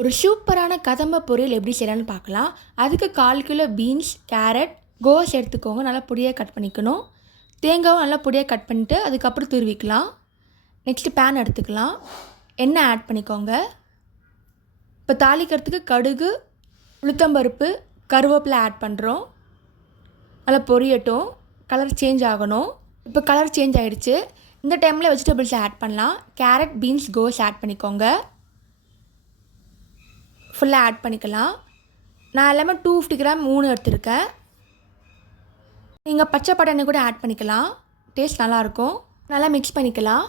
ஒரு சூப்பரான கதம்ப பொரியல் எப்படி செய்யலான்னு பார்க்கலாம். அதுக்கு கால் கிலோ பீன்ஸ் கேரட் கோஸ் எடுத்துக்கோங்க. நல்லா பொடியாக கட் பண்ணிக்கணும். தேங்காவும் நல்லா பொடியாக கட் பண்ணிவிட்டு அதுக்கப்புறம் துருவிக்கலாம். நெக்ஸ்ட்டு பேன் எடுத்துக்கலாம். எண்ணெய் ஆட் பண்ணிக்கோங்க. இப்போ தாளிக்கிறதுக்கு கடுகு உளுத்தம்பருப்பு கருவேப்பிலை ஆட் பண்ணுறோம் நல்லா பொரியட்டும். கலர் சேஞ்ச் ஆகணும். இப்போ கலர் சேஞ்ச் ஆகிடுச்சு இந்த டைமில் வெஜிடபிள்ஸ் ஆட் பண்ணலாம். கேரட் பீன்ஸ் கோஸ் ஆட் பண்ணிக்கோங்க. ஃபுல்லாக ஆட் பண்ணிக்கலாம். நான் எல்லாமே டூ ஃபிஃப்டி கிராம் மூணு எடுத்திருக்கேன். நீங்கள் பச்சை பட்டாணி கூட ஆட் பண்ணிக்கலாம். டேஸ்ட் நல்லாயிருக்கும். நல்லா மிக்ஸ் பண்ணிக்கலாம்.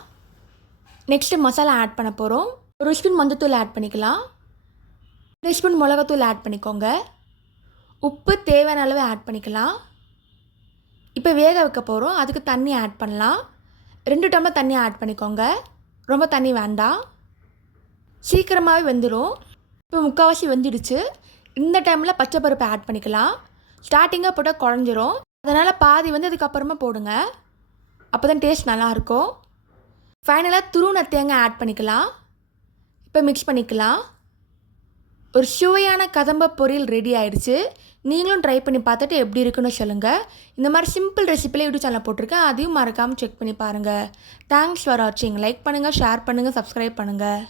நெக்ஸ்ட்டு மசாலா ஆட் பண்ண போகிறோம் ஒரு ஸ்பூன் மஞ்சத்தூள் ஆட் பண்ணிக்கலாம். ரெண்டு ஸ்பூன் மிளகாத்தூள் ஆட் பண்ணிக்கோங்க. உப்பு தேவையான அளவு ஆட் பண்ணிக்கலாம். இப்போ வேக வைக்க போகிறோம் அதுக்கு தண்ணி ஆட் பண்ணலாம். ரெண்டு டம்ளர் தண்ணி ஆட் பண்ணிக்கோங்க. ரொம்ப தண்ணி வேண்டாம். சீக்கிரமாகவே வெந்துடும் இப்போ முக்கால்வாசி வெந்துடுச்சு. இந்த டைமில் பச்சை பருப்பை ஆட் பண்ணிக்கலாம். ஸ்டார்டிங்காக போட்டால் குழஞ்சிரும். அதனால் பாதி வந்து அதுக்கப்புறமா போடுங்க. அப்போ தான் டேஸ்ட் நல்லாயிருக்கும் ஃபைனலாக துருவன தேங்காய் ஆட் பண்ணிக்கலாம். இப்போ மிக்ஸ் பண்ணிக்கலாம். ஒரு சுவையான கதம்ப பொரியல் ரெடி ஆயிடுச்சு. நீங்களும் ட்ரை பண்ணி பார்த்துட்டு எப்படி இருக்குன்னு சொல்லுங்கள் இந்த மாதிரி சிம்பிள் ரெசிப்பிலே யூடியூப் சேனல் போட்டிருக்கேன். அதையும் மறக்காமல் செக் பண்ணி பாருங்கள் தேங்க்ஸ் ஃபார் வாட்சிங் லைக் பண்ணுங்கள் ஷேர் பண்ணுங்கள் சப்ஸ்கிரைப் பண்ணுங்கள்